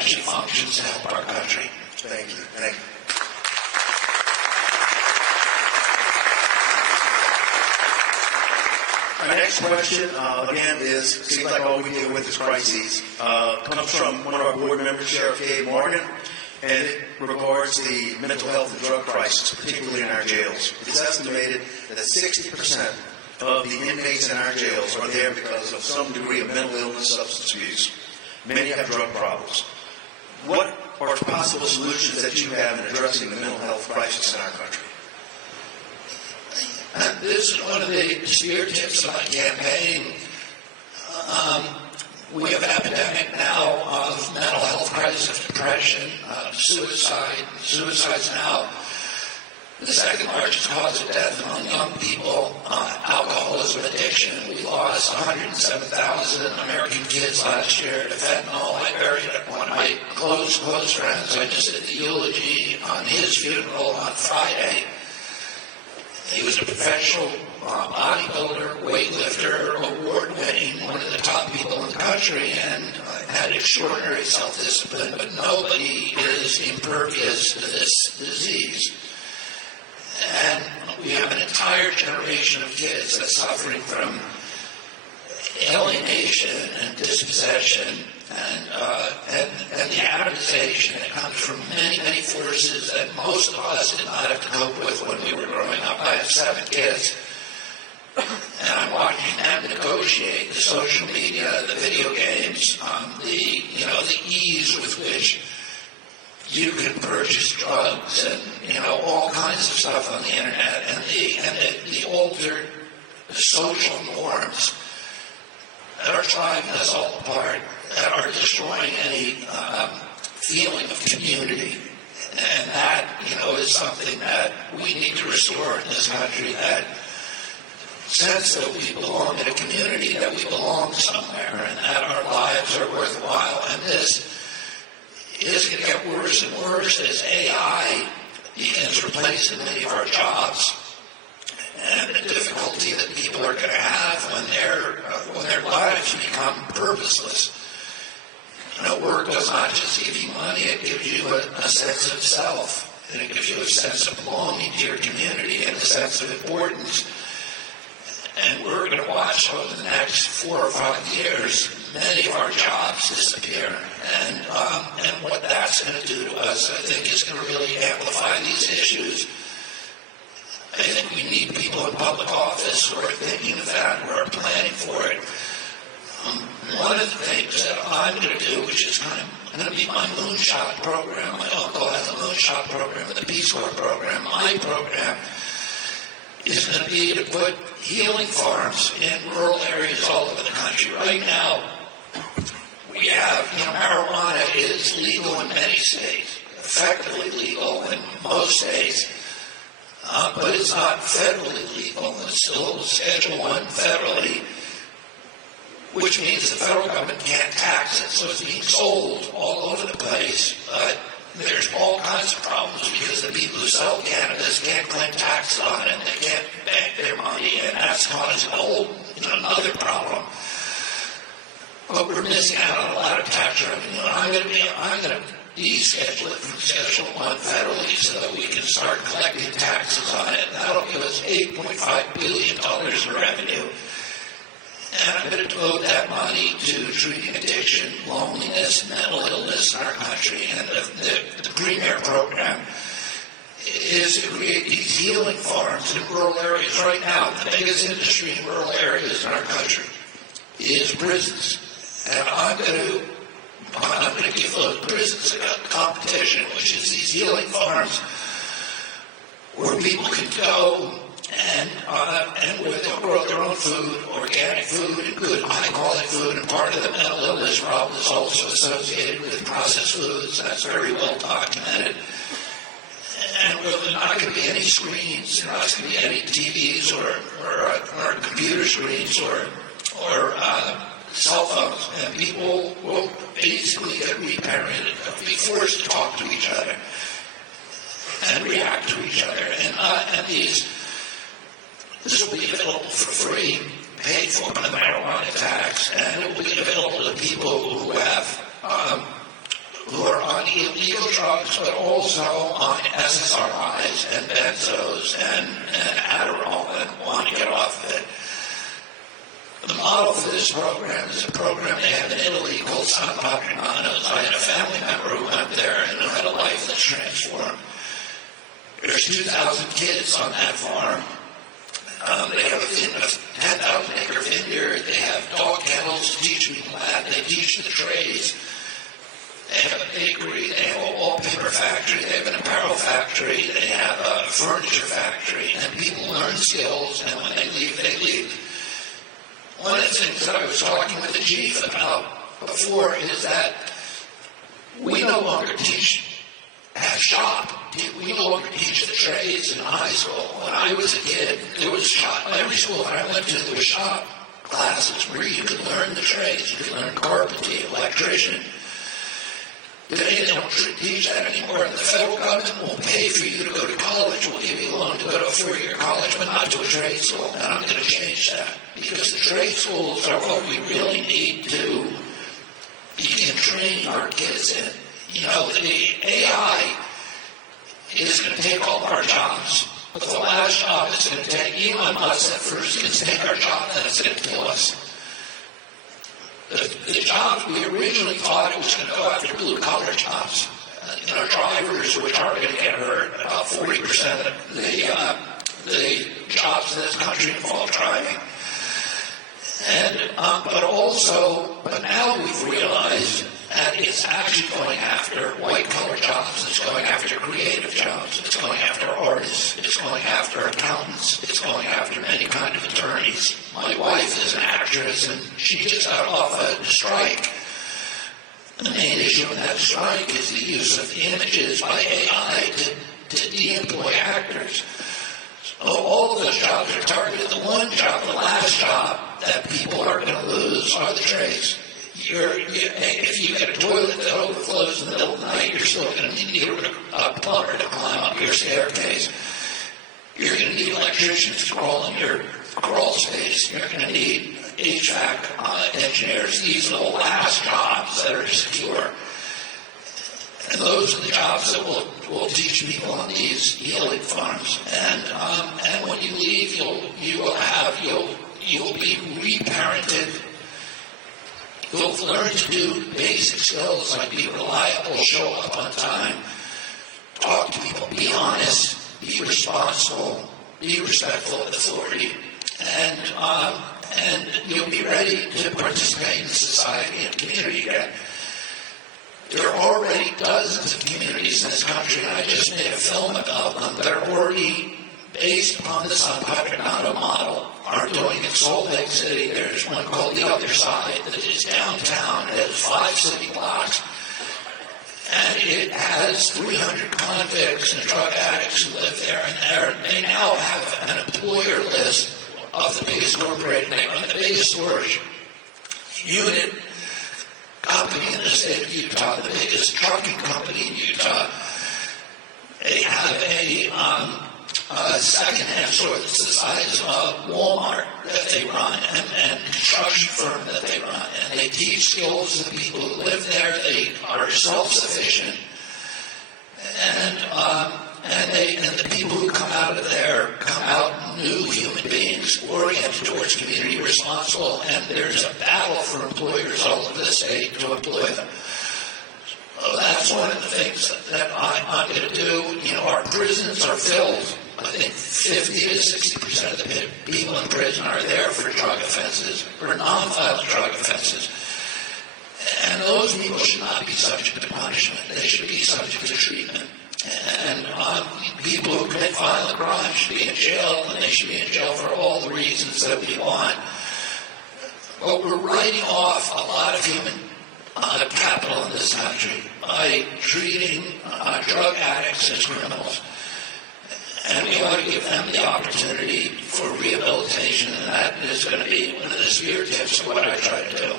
actually functions to help our country. Thank you. Thank you. My next question, again, seems like all we deal with is crises. Comes from one of our board members, RFK Morgan, and it regards the mental health and drug crisis, particularly in our jails. It's estimated that 60% of the inmates in our jails are there because of some degree of mental illness, substance abuse. Many have drug problems. What are possible solutions that you have in addressing the mental health crisis in our country? This is one of the spearheads of my campaign. We have an epidemic now of mental health crisis, depression, suicide. Suicide's now the second largest cause of death among young people. Alcoholism addiction. We lost 107,000 American kids last year to fentanyl. I buried one of my close friends. I just did the eulogy on his funeral on Friday. He was a professional bodybuilder, weightlifter, award-winning, one of the top people in the country, and had extraordinary self-discipline, but nobody is impervious to this disease. And we have an entire generation of kids that's suffering from alienation and dispossession and the atomization that comes from many forces that most of us did not have to cope with when we were growing up. I have 7 kids, and I'm watching them negotiate the social media, the video games, the ease with which you can purchase drugs and all kinds of stuff on the internet, and the altered social norms that are driving us all apart, that are destroying any feeling of community. And that, is something that we need to restore in this country, that sense that we belong in a community, that we belong somewhere, and that our lives are worthwhile. And this is going to get worse and worse as AI begins replacing many of our jobs. And the difficulty that people are going to have when their lives become purposeless. Work does not just give you money, it gives you a sense of self, and it gives you a sense of belonging to your community and a sense of importance. And we're going to watch over the next 4 or 5 years many of our jobs disappear. And what that's going to do to us, I think, is going to really amplify these issues. I think we need people in public office who are thinking of that, who are planning for it. One of the things that I'm going to do, which is kind of going to be my moonshot program, my uncle has a moonshot program with the Peace Corps program, my program is going to be to put healing farms in rural areas all over the country. Right now, we have, marijuana is legal in many states, effectively legal in most states. But it's not federally legal. It's still Schedule I federally, which means the federal government can't tax it. So it's being sold all over the place. But there's all kinds of problems because the people who sell cannabis can't claim taxes on it. They can't bank their money, and that's causing another problem. But we're missing out on a lot of tax revenue. And I'm going to deschedule it from Schedule I federally so that we can start collecting taxes on it. That'll give us $8.5 billion in revenue. And I'm going to devote that money to treating addiction, loneliness, mental illness in our country. And the premier program is to create these healing farms in rural areas. Right now, the biggest industry in rural areas in our country is prisons. And I'm going to give those prisons a competition, which is these healing farms where people can go and where they'll grow their own food, organic food, and good high-quality food. And part of the mental illness problem is also associated with processed foods. That's very well documented. And where there's not going to be any screens, there's not going to be any TVs or computer screens or cell phones, and people will basically get reparented, be forced to talk to each other and react to each other. And this will be available for free, paid for by the marijuana tax, and it will be available to people who illegal drugs, but also on SSRIs and benzos and Adderall and want to get off of it. The model for this program is a program they have in Italy called San Patrinanos. I had a family member who went there and had a life that's transformed. There's 2,000 kids on that farm. They have a 10,000-acre vineyard. They have dog kennels to teach people that. They teach the trades. They have a bakery. They have a wallpaper factory. They have an apparel factory. They have a furniture factory. And people learn skills, and when they leave, they leave. One of the things that I was talking with the chief about before is that we no longer teach at shop. We no longer teach the trades in high school. When I was a kid, there was shop. Every school that I went to, there was shop classes where you could learn the trades. You could learn carpentry, electrician. Today, they don't teach that anymore. And the federal government won't pay for you to go to college. We'll give you a loan to go to a 4-year college, but not to a trade school. And I'm going to change that because the trade schools are what we really need to begin training our kids in. You know, the AI is going to take all our jobs. But the last job it's going to take, Elon Musk said first it's going to take our job, then it's going to kill us. The jobs we originally thought it was going to go after blue-collar jobs. Drivers, which are going to get hurt. About 40% of the jobs in this country involve driving. But now we've realized that it's actually going after white-collar jobs. It's going after creative jobs. It's going after artists. It's going after accountants. It's going after many kinds of attorneys. My wife is an actress, and she just got off a strike. The main issue in that strike is the use of images by AI to de-employ actors. So all of those jobs are targeted. The one job, the last job that people are going to lose are the trades. If you get a toilet that overflows in the middle of the night, you're still going to need a plumber to climb up your staircase. You're going to need electricians to crawl in your crawl space. You're going to need HVAC engineers. These are the last jobs that are secure. And those are the jobs that will teach people on these healing farms. And when you leave, you'll be reparented. You'll learn to do basic skills like be reliable, show up on time, talk to people, be honest, be responsible, be respectful of authority, and you'll be ready to participate in society and community again. There are already dozens of communities in this country, and I just made a film about them that are already based upon the San Patrinato model, are doing in Salt Lake City. There's one called The Other Side that is downtown. It has 5 city blocks, and it has 300 convicts and drug addicts who live there, and they now have an employer list of the biggest corporation. They run the biggest storage unit company in the state of Utah, the biggest trucking company in Utah. They have a second-hand store that's the size of Walmart that they run, and construction firm that they run. And they teach skills to the people who live there. They are self-sufficient. And the people who come out of there come out new human beings, oriented towards community, responsible, and there's a battle for employers all over the state to employ them. So that's one of the things that I'm going to do. You know, our prisons are filled. I think 50 to 60% of the people in prison are there for drug offenses, for non-violent drug offenses. And those people should not be subject to punishment. They should be subject to treatment. And people who commit violent crimes should be in jail, and they should be in jail for all the reasons that we want. But we're writing off a lot of human capital in this country by treating drug addicts as criminals. And we ought to give them the opportunity for rehabilitation, and that is going to be one of the spear tips of what I try to do.